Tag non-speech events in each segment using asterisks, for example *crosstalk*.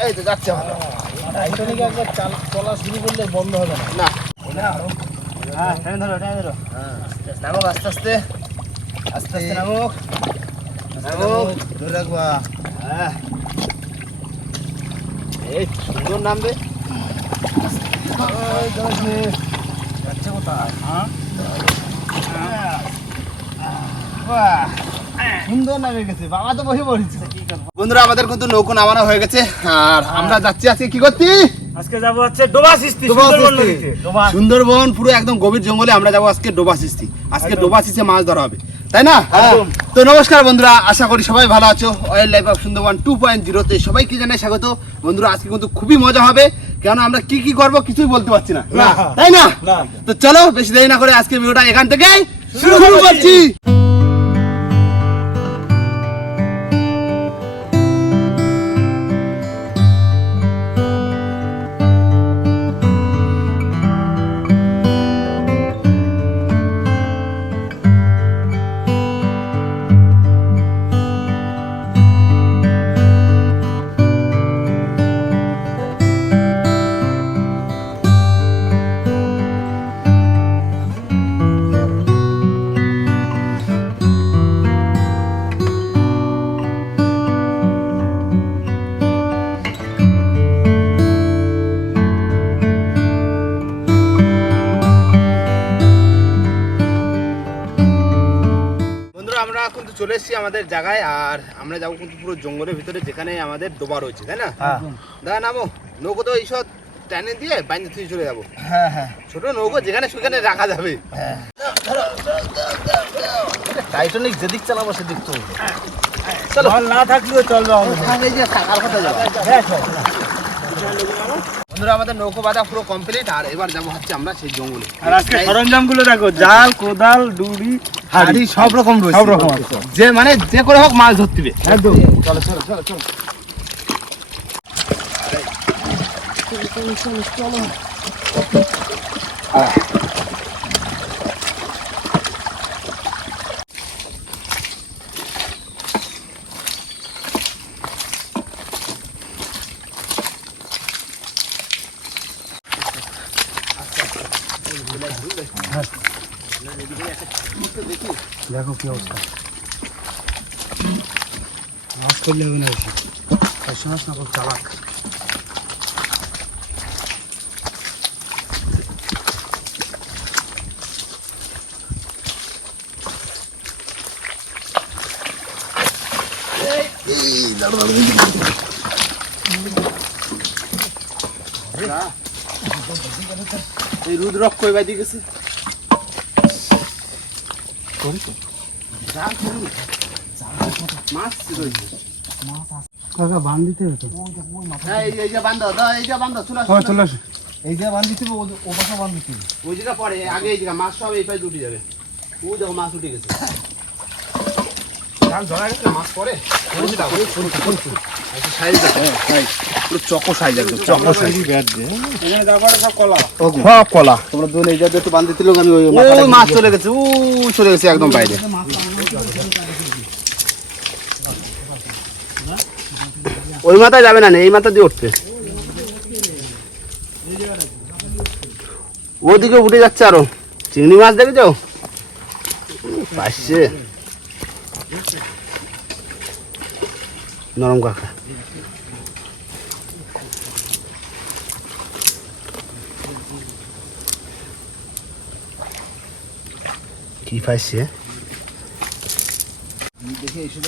এই তো যাচ্ছে চাল- শুরু করলে বন্ধ হবে না না ধরো টেনে ধরো আস্তে আস্তে আস্তে আস্তে নামুক নামুক ধরে রাখবা হ্যাঁ এই সুন্দর নামবে যাচ্ছে কোথায় হ্যাঁ সুন্দর নামে গেছে বাবা তো বসে পড়েছে। বন্ধুরা আমাদের কিন্তু নৌকো নামানো হয়ে গেছে আর আমরা যাচ্ছি আজকে কি করতে? আজকে যাব হচ্ছে ডোবা সিস্তি সুন্দরবন পুরো একদম গভীর জঙ্গলে আমরা যাব আজকে ডোবা সিস্তি। আজকে ডোবা সিস্তে মাছ ধরা হবে তাই না? তো নমস্কার বন্ধুরা আশা করি সবাই ভালো আছো। Wild life of Sundarban two point জিরোতে সবাইকে জানাই স্বাগত। বন্ধুরা আজকে কিন্তু খুবই মজা হবে কেন আমরা কি কি করব কিছুই বলতে পারছি না। তাই না? না। তো চলো বেশি দেরি না করে আজকে ভিডিওটা এখান থেকে শুরু শুরু করছি। আমাদের জায়গায় আর আমরা যাব কিন্তু পুরো জঙ্গলের ভিতরে যেখানে আমাদের ডোবা রয়েছে তাই না? হ্যাঁ। দাদা নামো। নৌকো তো এইসব টানে দিয়ে বাইন্দে থেকে চলে যাব। হ্যাঁ হ্যাঁ। ছোট নৌকো যেখানে সেখানে রাখা যাবে। টাইটানিক যেদিক চালাবো সেদিক তো। চলো। না থাকলেও চলবে আমাদের। এই যে থাকার কথা যাব? হ্যাঁ চল। বন্ধুরা আমাদের নৌকো বাঁধা পুরো কমপ্লিট আর এবার যাব হচ্ছে আমরা সেই জঙ্গলে। আর আজকে সরঞ্জামগুলো দেখো জাল কোদাল ডুড়ি হাড়ি সব রকম রয়েছে। সব রকম আছে। যে মানে যে করে হোক মাছ ধরতে হবে। একদম। চলো চলো চলো চলো দেখো কি অবস্থা মাছ করলে হবে না বেশি পেছনাস না খুব চালাক এই রুদ্রক্ষ এবার দিয়ে গেছে জাল তো? মাছ কাকা বান দিতে হতো হ্যাঁ এই যে বান্ধ দাও এই যে চলে আসো, হ্যাঁ চলে আসো। এই যে বান দিতে হবে ও- ও পাশে বান দিতে হবে। ওই জায়গা পরে আগে এই জায়গা মাছ সব এই পাশে উঠে যাবে। ও দেখো মাছ উঠে গেছে। জাল ধরা গেছে মাছ পরে। চকো সাইজ একদম চকো সাইজ সব কলা। তোমরা দুজন এই জায়গায় একটু বান্ধিতে লোক আমি ওই মাছ চলে গেছে ও চলে গেছে একদম বাইরে। ওই মাথায় যাবে না এই মাথা দিয়ে উঠতে। ওদিকে উঠে যাচ্ছে আরও। চিংড়ি মাছ দেখেছ? পাশে নরম কাকা কি পাইছে? দেখে এসে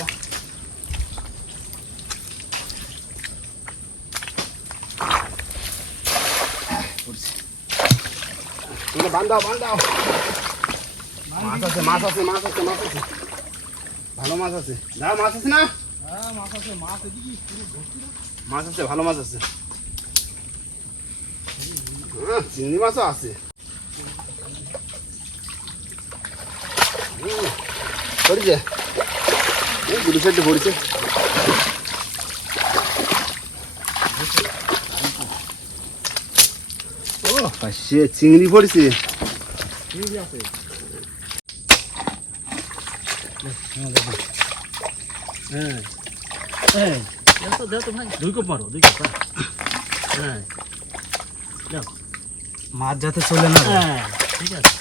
বান্ধাও বান্ধাও। মাছ আছে মাছ আছে মাছ আছে মাছ আছে। ভালো মাছ আছে। না মাছ আছে না? মাছ আছে, ভালো মাছ আছে। চিংড়ি মাছও আছে। পড়েছে দুটো সাইডে পড়েছে চিংড়ি পড়েছে। ঠিক আছে হ্যাঁ হ্যাঁ দাও ভাই হ্যাঁ মাছ যাতে চলে না হ্যাঁ ঠিক আছে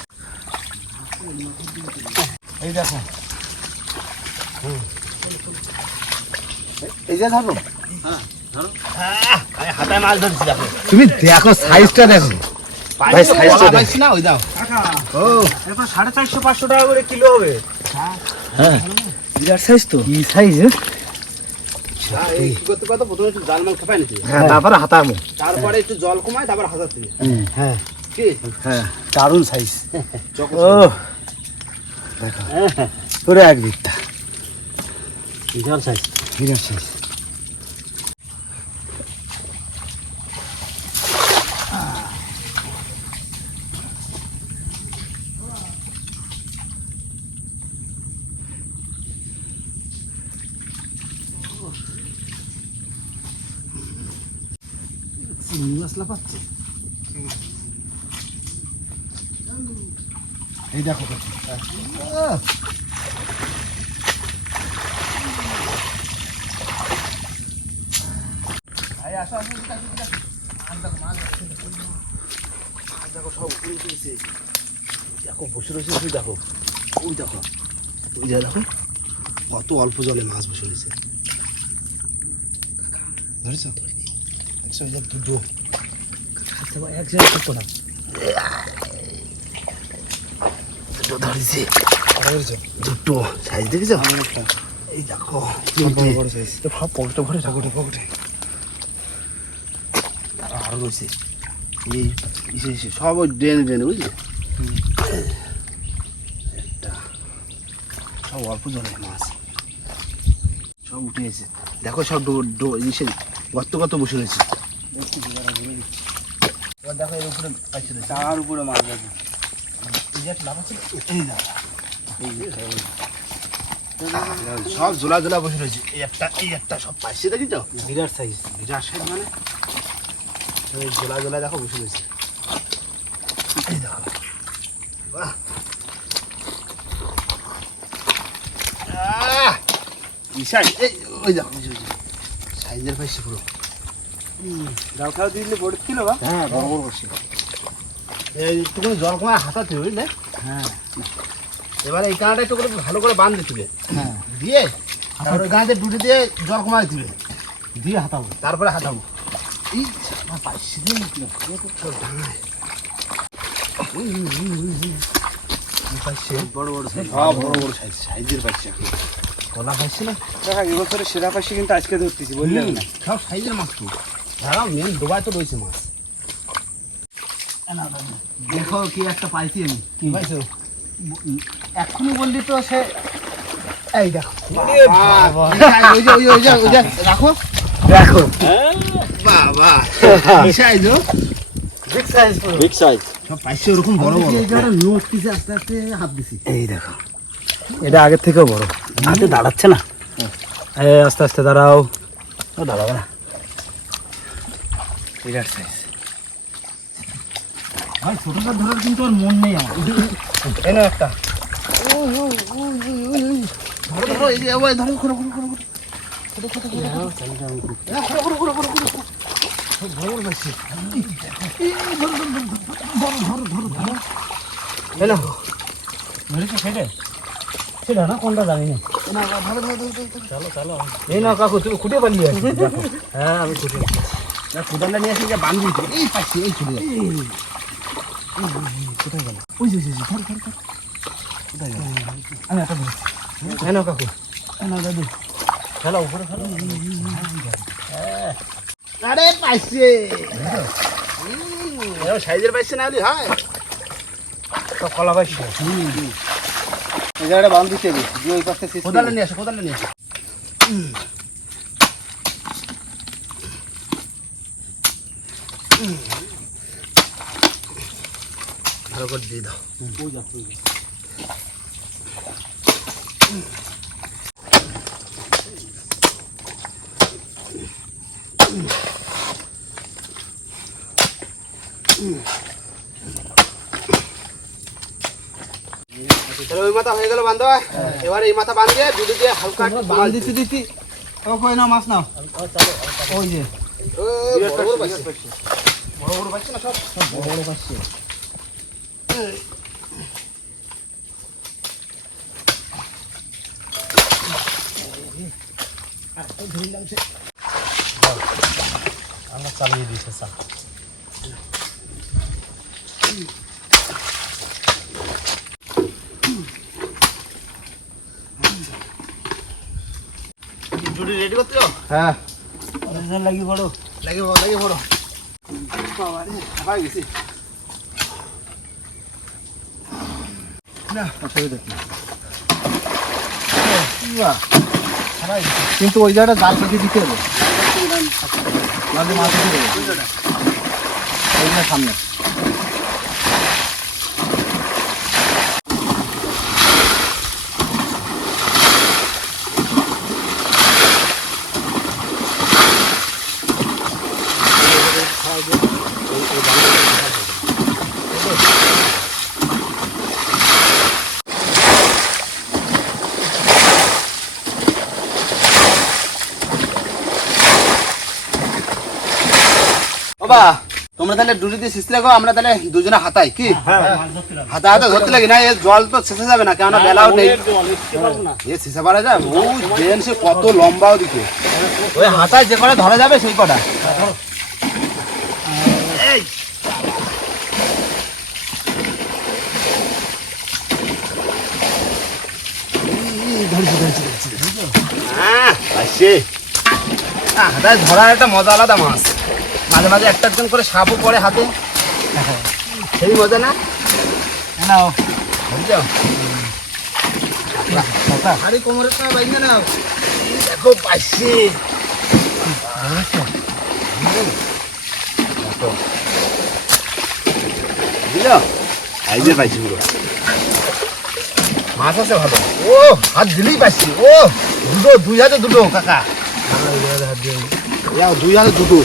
এই দেখো। এই যে ধরো তুমি দেখো সাইজটা দেখো ভাই, size টা না ওই দাও। ও এখন সাড়ে চারশো পাঁচশো টাকা করে কিলো হবে। হ্যাঁ। বিরাট সাইজ তো। কি সাইজ করতে প্রথমে একটু জাল মাল খেপাই নিতে। হ্যাঁ তারপরে হাতামো তারপরে একটু জল কমায় তারপর হাজার থেকে হ্যাঁ। কি? হ্যাঁ দারুণ সাইজ *laughs* ও দেখো। পুরো এক বিটটা বিশাল সাইজ বিরাট সাইজ মশলা পাচ্ছে। এই দেখো দেখো। সব উপরে উঠেছে দেখো বসে রয়েছে ওই দেখো। ওই দেখো ওই যে দেখো কত অল্প জলে মাছ বসে রয়েছে। ধরেছ? দেখছ ওই যে দুটো এক জায়গায় করতো না দুটো সাইজ দেখেছ? এই দেখো। তিনটে। বড় সাইজ সব পকেটে ভরে ঠাকুরে পকেটে আরও রয়েছে এই ইসে ইসে সব ওই ড্রেনে ড্রেনে বুঝলি? একটা। সব অল্প জলে মাছ। সব উঠে গেছে। দেখো সব ডো ডো ইসে গর্ত গর্ত বসে রয়েছে। এর উপরে পাইছে তার উপরে মাছ আছে। সব ঝোলা ঝোলা বসে রয়েছে। এই একটা এই একটা সব পাইছে দেখি তো। বিরাট সাইজ বিরাট সাইজ মানে? ওই ঝোলা ঝোলা দেখো বসে রয়েছে। এই দেখো এই ওই দেখো সাইজের পাইছে পুরো। ডাল খাওয়া দিলে বড় ছিল বা? হ্যাঁ বড় বড় বসে এই একটুখানি জল কমা হাতাতে বুঝলে হ্যাঁ। এবারে এই কাঁটা একটু করে ভালো করে বাঁধতে তুলে হ্যাঁ। দিয়ে তারপরে গাঁতে ডুটে দিয়ে জল কমায় দিবে। দিয়ে হাতাবো। তারপরে হাতাবো। এই আমার পাইছে রে, সব ডাঙায়। উই, উই, উই, উই, উই। এই পাইছে। বড় বড় সাইজ। বড় বড় সাইজ সাইজের পাইছে কলা পাইছে না? দেখা এবছরে সেরা পাশে কিন্তু আজকে ধরতেছি বললেন না। সব সাইজের মাছ তো। দাঁড়াও মেন ডোবায় তো রয়েছে মাছ। দেখো কি একটা পাইছি আমি। কি পাইছো? এখনই বললি তো সে এই দেখো। ওই যে ওই ওই যে ওই যে রাখো দেখো। বাবা। *laughs* কি সাইজ ও? বিগ সাইজ বিগ সাইজ সব পাইছে ওরকম বড় বড়। এই জায়গাটা নোট পিছে আস্তে আস্তে হাত দিছি। এই দেখো। এটা আগের থেকেও বড়। হাতে দাঁড়াচ্ছে না। আস্তে আস্তে দাঁড়াও। দাঁড়াবে না বিরাট সাইজ ভাই ছোটটা ধরার কিন্তু আর মন নেই আমার। এই না একটা। ধরো ধরো এই যে ধরো না কোনটা জানি না। চলো চলো। এই না কাকু তুমি খুঁটে পালিয়ে *laughs* হ্যাঁ আমি খুঁটে কোদালটা নিয়ে আসি যে বান্ধি দিতে এই পাইছে এই চলে কোথায় গেল? ওই যে ধর ধর ধর। কোথায় গেল? আমি একটা ধরেছি এই না কাকু। এই না দাদু। খেলা উপরে খেলা আরে পাইছে। সাইজের পাইছে না হয়। সব কলা পাইছি। এই জায়গাটা বান্ধ দিতে দিয়ে ওই পাশে কোদালটা নিয়ে আসো কোদালটা নিয়ে আসো। ভালো করে দিয়ে দাও। তাহলে ওই মাথা হয়ে গেল বান্ধব এবার এই মাথা বাঁধিয়ে দুটো দিয়ে হালকা দিতে দিতে ও কই না মাছ নাও। ওই যে। ও, বড় বড় পাইছে। বড় বড় পাইছে না সব? বড় বড় পাচ্ছে আমরা চালিয়ে দিয়েছে জুড়ি রেডি করতে হ্যাঁ। লাগি বড়। লাগে বড় লাগে বড়। কিন্তু ওই জায়গাটা জাল পেতে দিতে হবে। মাছ উঠে যাবে যে সামনে বাবা তোমরা তাহলে ডুরি দিয়ে সিস্তি রাখো আমরা তাহলে দুজনে হাতাই কি? হাতা হাতা ধরতে লাগি না এ জল তো শেষে যাবে না কেননা বেলাও নেই। এ শেষে পারা যায় ওই ড্রেন সে কত লম্বাও দিকে ওই হাতায় যে কটা ধরা যাবে সেই কটা। এই। ধরার একটা মজা আলাদা মাছ। মাঝে মাঝে একটা একজন করে সাপও পড়ে হাতে। সেই মজা না? নাও। বুঝছ? আরে কোমরের সময় না? দেখো পাইছি। বুঝলো এই যে পাইছি পুরো মাছ আছে ভালো ও হাত দিলেই পাইছি। ও দুটো দুই হাতে দুটো কাকা। দুই হাতে দুটো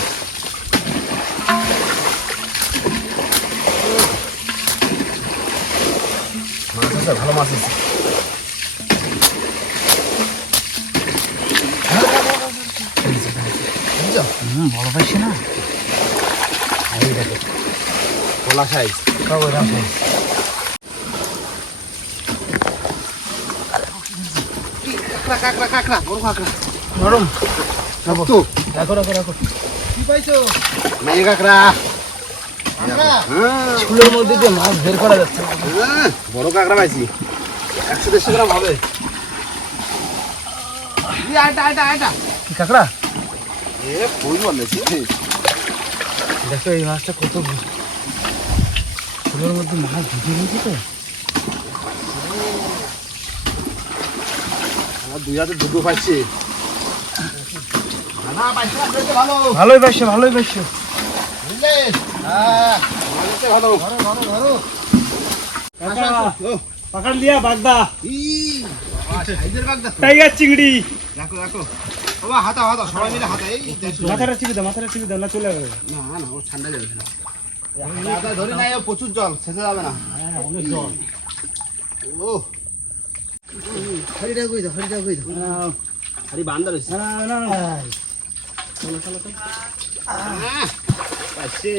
মাছ আছে ভালো মাছ আছে। বড় পাইছে না। খোলা সাইজ বড় কাঁকড়া নরম। রাখো রাখো রাখো। কি পাইছো? মেয়ে কাঁকড়া? হ্যাঁ। মধ্যে মাছ বের করা যাচ্ছে। হ্যাঁ, বড় কাঁকড়া পাইছি। একশো দেড়শো গ্রাম হবে। কি কাঁকড়া? এ বলেছি দেখো এই মাছটা কত স্কুলের মধ্যে মাছ ঢুকে গেছে তো। আমার দুই হাতে দুটো পাইছি। ভালোই পাইছে ভালোই পাইছে। হ্যাঁ বাগদা। টাইগার চিংড়ি। রাখো রাখো। বাবা হাতা হাতা সবাই মিলে হাতা এই দেখো। মাথাটা চিপে দাও মাথাটা চিপে দাও না চলে যাবে। না না ও ঠান্ডা যাবে না। হাতা ধরি না এ প্রচুর জল ছেঁচে যাবে না হ্যাঁ অনেক জল ও হরিটা কই দাও হরিটা কই দাও হরি বান্দা রয়েছে না না না আছে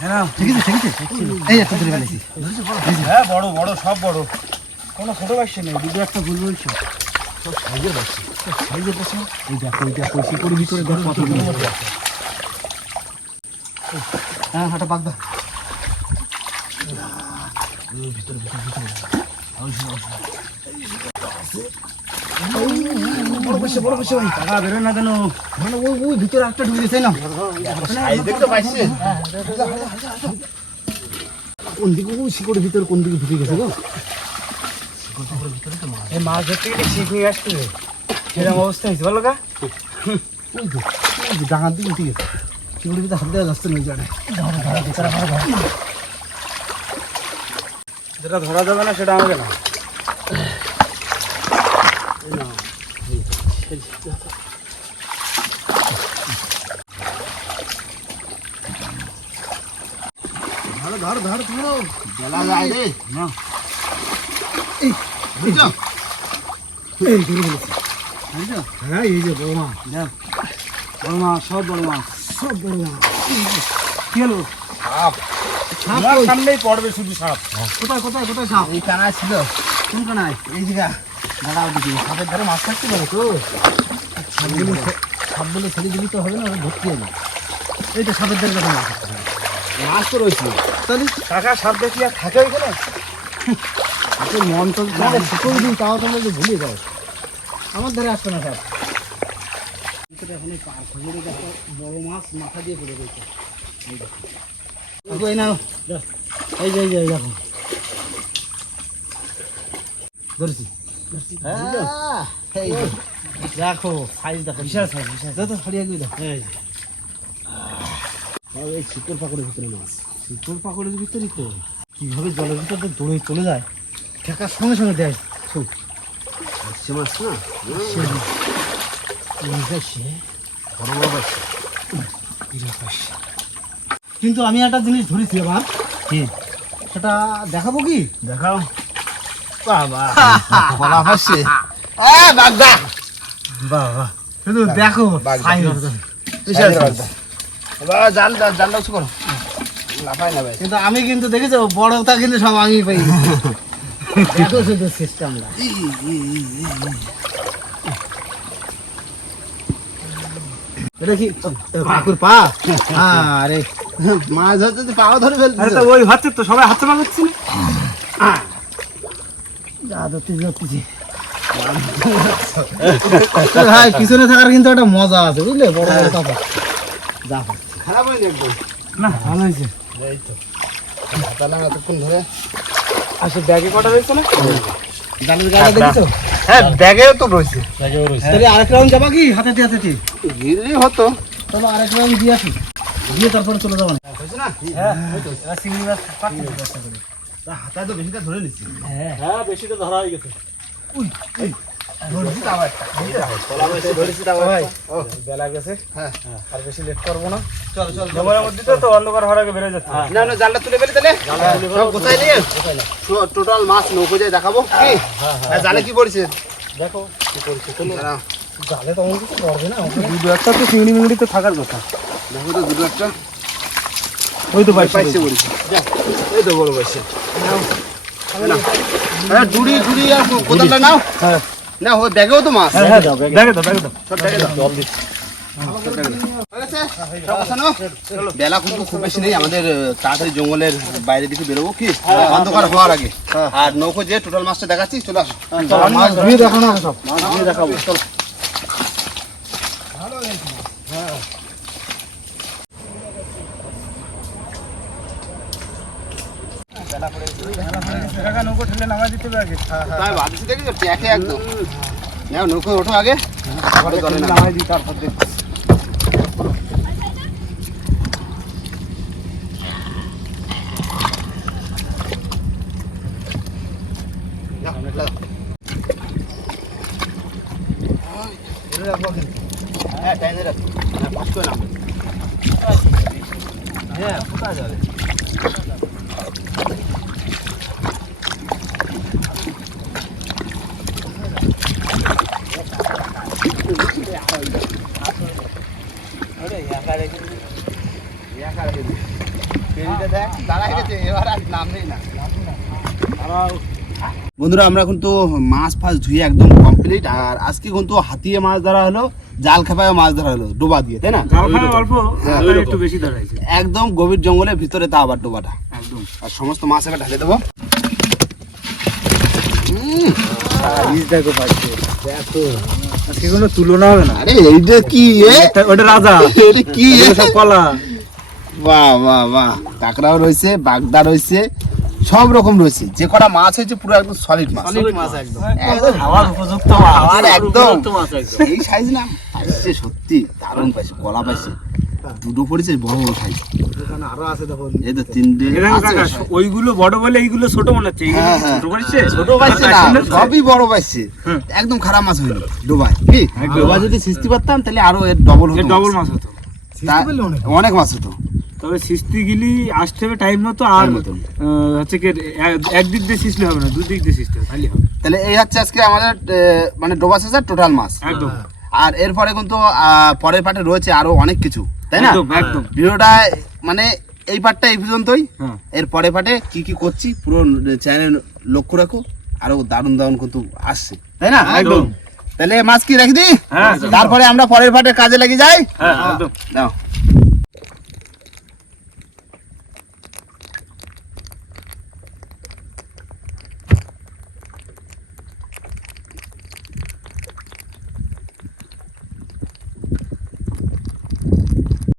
হ্যাঁ ঠিক আছে ঠিক আছে হ্যাঁ বড় বড়, সব বড়। কোনো ছোট পাইছে নেই, দুটো একটা ভুল বলছো। সাইজের পাইছে সাইজের এই দেখো শিকড়ের ভিতরে দেখো কত হ্যাঁ হাঁটা বাগদা বড় পাইছে বড় পাইছে ভাই টাকা বেরোয় না কেন? মানে ওই ওই ভিতরে একটা ঢুকে গেছে না? দেখতে পাইছে। কোন দিকে ওই শিকড়ের ভিতরে কোন দিকে ঢুকে গেছে গো? এই মাছ ধরতে গেলে নিয়ে আসতে অবস্থা হয়েছে বলো গা। ওই তো ওই তো ডাঙার দিকে উঠে গেছে। শিকড়ের ভিতরে হাত দেওয়া যাচ্ছে না ওই জায়গায় যেটা ধরা যাবে না সেটা আমাকে না। ধরো ধরো ধরো বেলা যায় রে না বুঝছ এই ধরে বলেছি বুঝছ হ্যাঁ এই যে বড় মাছ দেখ বড় মাছ সব বড় মাছ সব বড় মাছ কোথায় কোথায় কোথায় সাপ এই ছিল কোন কানায় এই জায়গা দাঁড়াও দিদি সাপের ধারে মাছ থাকতে পারে তো? সাপগুলো সাপগুলো ছেড়ে দিবি তো হবে না ওরা হবে। এই তো সাপের দ্বারা কথা মাছ মাছ তো রয়েছে। তাহলে টাকা সাপ দেখি আর থাকে ওইখানে? তোর মন তো দিন তাও তোমরা যে ভুলে যাও। আমার ধারে আসবে না সাপ। ভিতরে এখন এই পার খবরে একটা বড় মাছ মাথা দিয়ে পড়ে রয়েছে। এই নাও। এই যে এই যে দেখো। ধরেছি। দেখো সাইজ এই ভিতরে মাছ তো কীভাবে জলের ভিতর দৌড়ে চলে যায় ঠেকার সঙ্গে সঙ্গে দেয় কিন্তু আমি একটা জিনিস ধরেছি এবার কি সেটা দেখাবো কি দেখাও বাবা। বাগদা। শুধু দেখো উঁচু করো। কিন্তু আমি কিন্তু দেখেছ বড়টা কিন্তু সব আমি পাই। দেখো শুধু সিস্টেমটা কাকুর পা? আরে। মাছ ধরতে তো পাও ধরে ফেলতে তো ওই হচ্ছে তো সবাই হাতে যা ধরতেছি ভাই পিছনে থাকার কিন্তু একটা মজা আছে বুঝলে? বড় বড় কাপড় যা। খারাপ হয়নি একদম না ভালো হয়েছে। তাহলে এতক্ষণ ধরে আচ্ছা ব্যাগে কটা রয়েছে না? জালের গাড়া দেখেছ? হ্যাঁ ব্যাগেও তো রয়েছে। তাহলে আরেক রাউন্ড যাবা কি? হাতে হাতে হতো। চলো আরেক রাউন্ড দিয়ে আসি। দিয়ে তারপরে চলে যাব না? এবার মাছ হাতায় তো বেশিটা ধরে নিচ্ছি। হ্যাঁ। হ্যাঁ বেশিটা ধরা হয়ে গেছে। ধরেছি তাও একটা। ধরেছি তা ভাই বেলা গেছে। হ্যাঁ। আর বেশি লেট করব না। চলো চলো চলো। মধ্যে তো তো অন্ধকার হওয়ার আগে বেরোয় যাচ্ছে না না জালটা তুলে ফেলি তাহলে? সব গোছাই নিয়ে? টোটাল মাছ নৌকো যায় দেখাবো? কি? হ্যাঁ জালে কি পড়ছে? দেখো কি দাঁড়াও। জালে তেমন কিছু পড়বে না। দুটো একটা তো চিংড়ি মিংড়ি তো থাকার কথা। দেখো তো দুটো একটা। ওই তো বাইশ পাইছে পড়েছে এই তো বড় পাইছে হ্যাঁ ডুড়ি ডুড়ি আর কোদালটা নাও হ্যাঁ। না ও ব্যাগেও তো মাছ। হ্যাঁ হ্যাঁ ব্যাগে দাও ব্যাগে দাও। সব ব্যাগে দাও। জল দিচ্ছি। বেলা কিন্তু খুব বেশি নেই। আমাদের তাড়াতাড়ি জঙ্গলের বাইরে দিকে বেরোবো কি? অন্ধকার হওয়ার আগে। আর নৌকো যে টোটাল মাছটা দেখাচ্ছি চলে আসো। মাছ ধুয়ে দেখো সব মাছ দিয়ে দেখাবো চলো। টাকা নৌকো ঠেলে নামাই দিতে হবে আগে তাই ভাবছি দেখি তো ট্যাকে একদম নাও নৌকো ওঠো আগে তারপরে জলে নামো। নামাই দিই তারপর দেখছি। হ্যাঁ, টাইমে রাখো। হ্যাঁ, না। হ্যাঁ, কোথায় যাবে? একা রেখে দিই। পেরিটা দেখ, দাঁড়ায় গেছে, এবার আর নামবেই না। বন্ধুরা আমরা কিন্তু মাছ ফাছ ধুয়ে একদম কমপ্লিট আর আজকে কিন্তু হাতিয়ে মাছ ধরা হলো জাল খেপায় মাছ ধরা হলো ডোবা দিয়ে তাই না? একটু বেশি ধরা একদম গভীর জঙ্গলের ভিতরে তা আবার ডোবাটা। একদম। আর সমস্ত মাছ এবার ঢালে দেবো। দেখো পাচ্ছে দেখো। আজকে কোনো তুলনা হবে না। আরে এইটা কি ওটা রাজা। এটা কি সব কলা। বাহ বাহ বাহ। কাঁকড়াও রয়েছে বাগদা রয়েছে সব রকম রয়েছে। যে কটা মাছ হয়েছে পুরো একদম সলিড মাছ। মাছ একদম। খাওয়ার উপযুক্ত খাওয়ার একদম। উপযুক্ত মাছ একদম। এই সাইজ না পাইছে সত্যি দারুণ পাইছে কলা পাইছে। দুটো পড়েছে বড় বড় সাইজ এখানে আরও আছে দেখো। এই তো তিনটে ওইগুলো বড় বলে এইগুলো ছোট মনে হচ্ছে। হ্যাঁ, হ্যাঁ। ছোট পাইছে? ছোট পাইছে না সবই বড় পাইছে। একদম খারাপ মাছ হইল ডোবায় কি? যদি সৃষ্টি পারতাম তাহলে আরও এর ডবল হতো ডবল মাছ। হতো। অনেক মাছ হতো। তবে সিস্তি গিলি আসতে হবে টাইম মতো আর Time হচ্ছে কি এক- একদিক দিয়ে সিসলে হবে না দুদিক দিয়ে সিসলে হবে খালি হবে। তাহলে এই হচ্ছে আজকে আমাদের মানে ডোবা শেষের টোটাল মাছ একদম। আর এরপরে কিন্তু পরের পাটে রয়েছে আরও অনেক কিছু তাই না? একদম ভিডিওটা মানে এই পার্টটা এই পর্যন্তই। হ্যাঁ। এর পরে পাটে কি কি করছি পুরো চ্যানেল লক্ষ্য রাখো আরও দারুণ দারুণ কিন্তু আসছে তাই না? একদম। তাহলে মাছ কি রেখে দি হ্যাঁ তারপরে আমরা পরের পাটে কাজে লেগে যাই? হ্যাঁ একদম। দাও।